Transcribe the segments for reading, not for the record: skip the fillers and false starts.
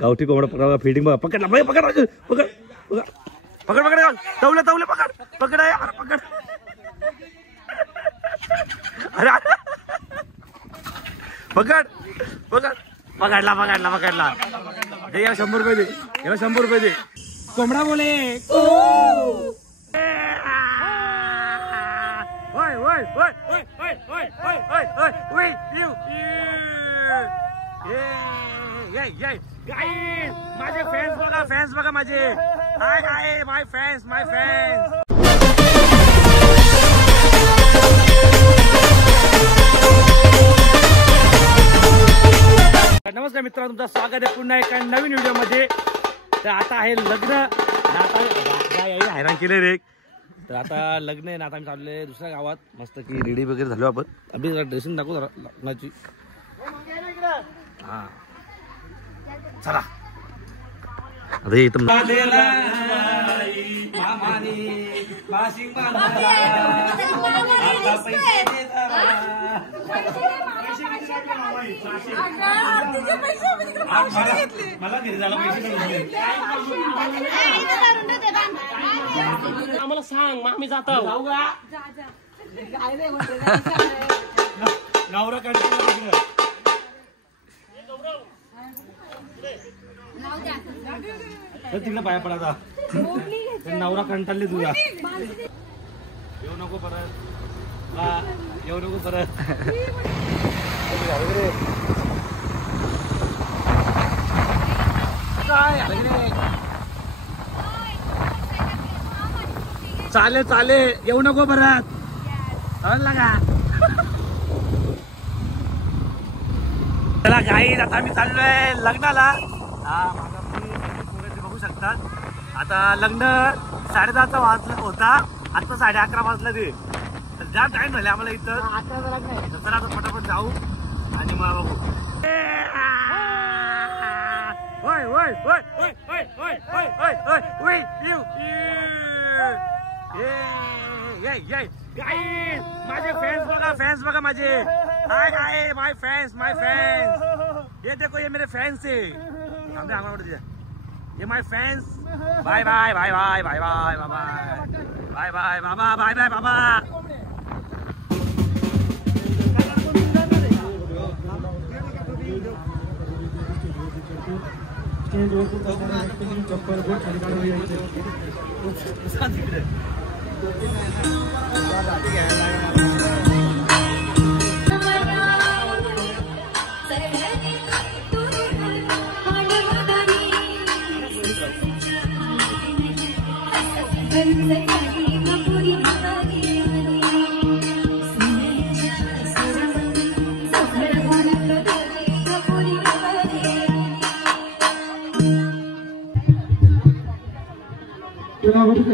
गावठी कोंबडा फिल्डिंग बघा. पकडला पकड पकड पकड पकड पकड तवले तवले पकड पकड पकड. अरे पकड पकड पकडला पकडला पकडला. दे याला 100 रुपये दे. याला 100 रुपये दे. कोंबडा बोले ओय ओय ओय ओय ओय ओय ओय ओय ओय यू गाईस माझे फॅन्स बघा माझे. हाय हाय माय फॅन्स नमस्कार मित्रांनो, तुमचं स्वागत आहे पुन्हा एका नवीन व्हिडिओ मध्ये. तर आता आहे लग्न. आता हैराण केले रे. तर आता लग्न आहे ना. आता आम्ही चाललोय दुसऱ्या गावात. मस्त की रेडी वगैरे झालो आपण. अभि ड्रेसिंग दाखवू जरा लग्नाची. हा चला. अरे इथं मला घरी झाला पैसे आम्हाला सांग मग आम्ही जातो. नवरा तिला पाया पडा. नवरा कंटाळले तुझा. येऊ नको परत. येऊ नको परत. चालेल चालेल येऊ नको परत. का चला गाईस आता आम्ही चाललोय लग्नाला. बघू शकतात. आता लग्न 10:30 वाजला होता. आता 11:30 वाजला ते. तर जाम टाइम झाले आम्हाला इथं. चला आता फटाफट जाऊ आणि मग बघू. ओय ओय ओय ओय ओय ओय ओय ओय ओय ओय यू गाईस माझे फॅन्स बघा माझे. हाय हाय माय फॅन्स ये देखो ये मेरे फैंस है. ये my fans. Bye bye bye bye bye bye bye bye bye बाबा बाय बाय बाबा.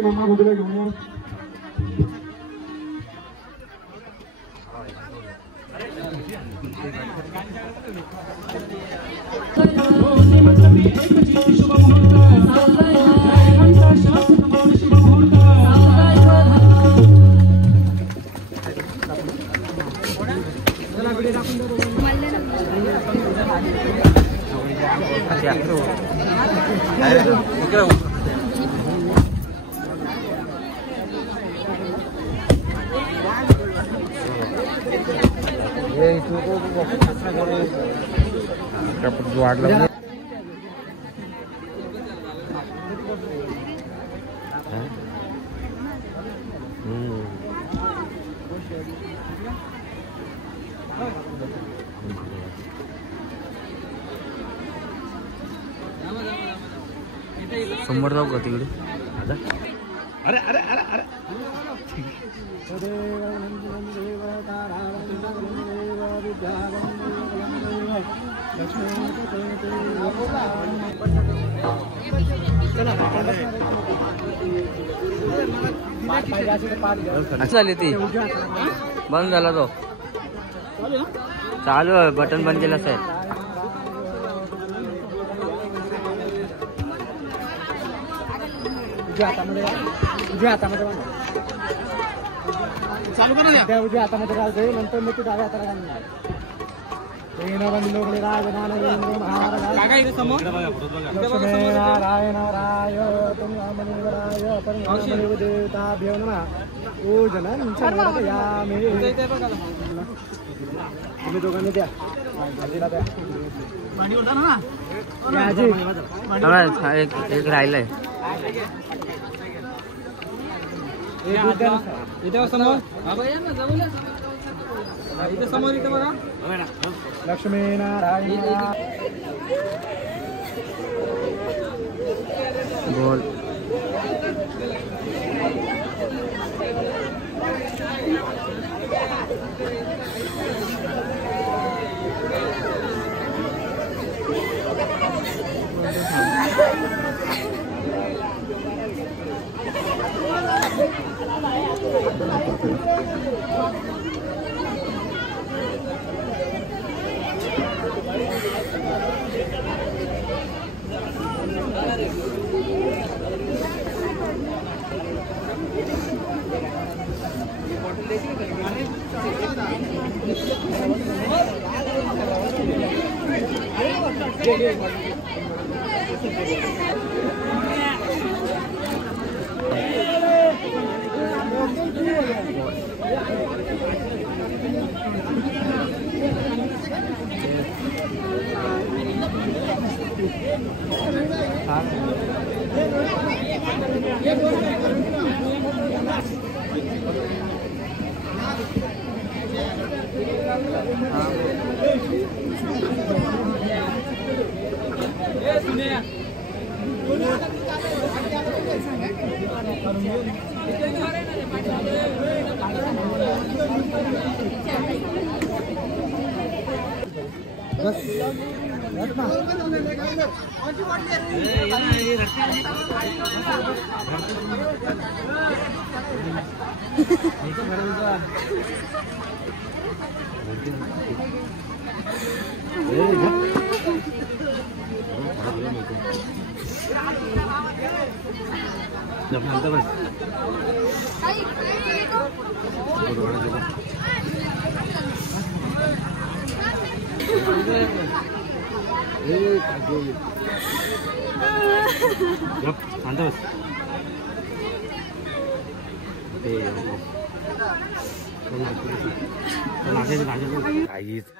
मामा बोलले घेऊन वाढलं. समोर जाऊ का तिकडे. अरे अरे अरे अरे झाली ती बंद झाला. तो चालू आहे. बटन बंद केलं असेल. उजव्या हातामध्ये बांधा. चालू करा त्या उजव्या हातामध्ये घालते नंतर मग तू डाव्या हाताला घालणार. तुम्ही दोघांनी द्या एक राहिलंय. समोर इथे बघा. लक्ष्मीनारायण बोल.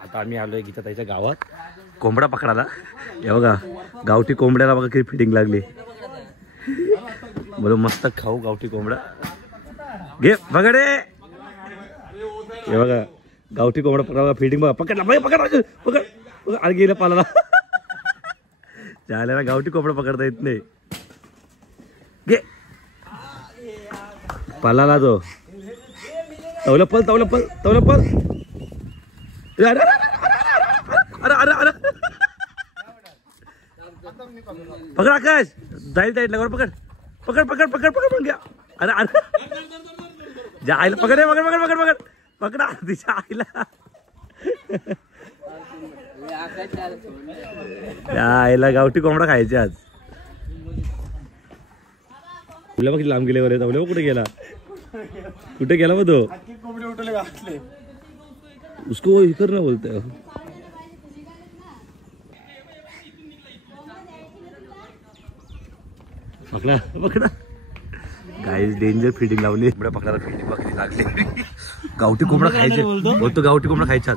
आता आम्ही आलोय गीताताईच्या गावात कोंबडा पकडायला. हे बघा गावठी कोंबड्याला बघा किती फिटिंग लागली. बोल मस्त खाऊ गावठी कोंबडा. घे पकडे. हे बघा गावठी कोंबडा पकडा फिटिंग बघा. पकडला पकड पकड आणि गेला पाला. झाल्याला गावठी कोंबडा पकडता येत नाही. घे पालाला तो तवला पल तवला पल तवला पल. अरे अरे अरे अरे पकड आकाश जाईल जाईल लगावर पकड पकड पकड पकड पकड पण घ्या. अरे अरे ज्या आईला पकड पकड पकड पकड पकड पकडा तिच्या आईला. त्या आईला गावठी कोंबडा खायचे आज. तुला बघ लांब गेले वर तवल्या कुठे गेला कुठे गेला मग तो. उसको वो इकर ना बोलते हो. पकडा पकडा गाईस डेंजर फिटिंग लावली. कोंबड्या पकडायला फिटिंग पकडी लागली. गावठी कोंबडा खायचे बोलतो गावठी कोंबडा खायचा.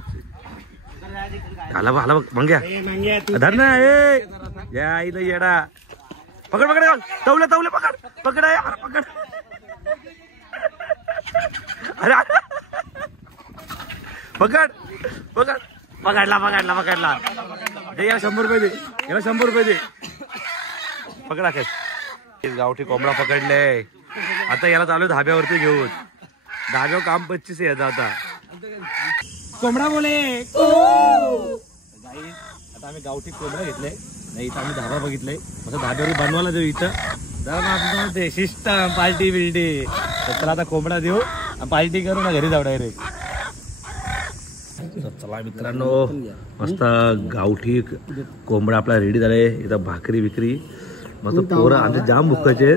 आला बघ आला बघ मंग्या धर ना. या आईला येडा. पकड पकड तवलं तवलं पकड पकड पकड. अरे पकड पकड पकडला पकडला पकडला. दे याला 100 रुपये दे. याला 100 रुपये दे. पकडा काय गावठी कोंबडा पकडले. आता याला चालू धाब्यावरती घेऊन. धाब्यावर काम 25 आहे याचा आता. कोंबडा बोले. आता आम्ही गावठी कोंबडा घेतले नाही. इथं आम्ही धाबा बघितलाय. असं धाब्यावर बनवायला देऊ इथं जरा ते सिस्टम पार्टी बिल्टी. तर आता कोंबडा देऊ पार्टी करू ना घरी जाऊ डायरेक्ट. चला मित्रांनो मस्त गावठी कोंबडा आपला रेडी झालाय. इथं भाकरी बिकरी मस्त पोरं आमचे जाम भुकाचे.